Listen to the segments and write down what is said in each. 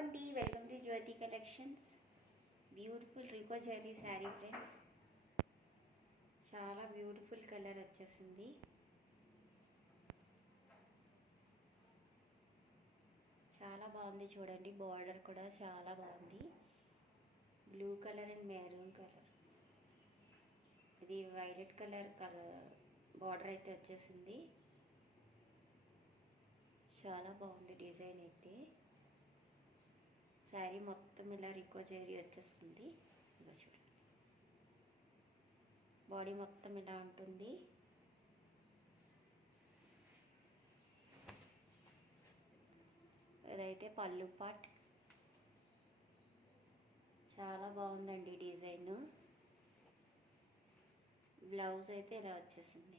అండి, welcome to Jyoti collections. Beautiful రికో జెర్రీ శారీ ఫ్రెండ్స్. చాలా బ్యూటిఫుల్ కలర్ వచ్చేసింది. చాలా బాగుంది చూడండి. బార్డర్ కూడా చాలా బాగుంది. Blue colour and maroon colour, ఇది వైలెట్ కలర్ బార్డర్ అయితే వచ్చేసింది. చాలా బాగుంది డిజైన్ అయితే. శారీ మొత్తం ఇలా రికో జెర్రీ వచ్చేస్తుంది. ఇలా చూడండి, బాడీ మొత్తం ఇలా ఉంటుంది. ఇదైతే పళ్ళు పార్ట్. చాలా బాగుందండి డిజైన్. బ్లౌజ్ అయితే ఇలా వచ్చేసింది.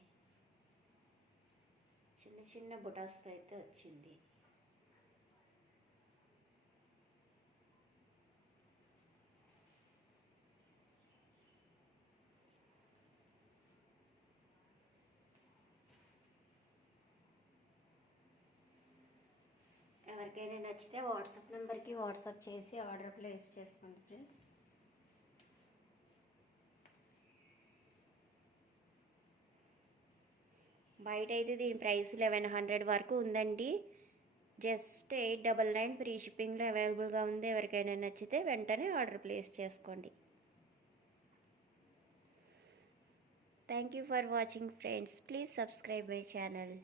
చిన్న చిన్న బుటాస్తో అయితే వచ్చింది. ఎవరికైనా నచ్చితే వాట్సాప్ నెంబర్కి వాట్సాప్ చేసి ఆర్డర్ ప్లేస్ చేసుకోండి ఫ్రెండ్స్. బయట అయితే దీని ప్రైస్ 1100 వరకు ఉందండి. జస్ట్ 899 ఫ్రీ షిప్పింగ్లో అవైలబుల్గా ఉంది. ఎవరికైనా నచ్చితే వెంటనే ఆర్డర్ ప్లేస్ చేసుకోండి. Thank you for watching friends. Please subscribe my channel.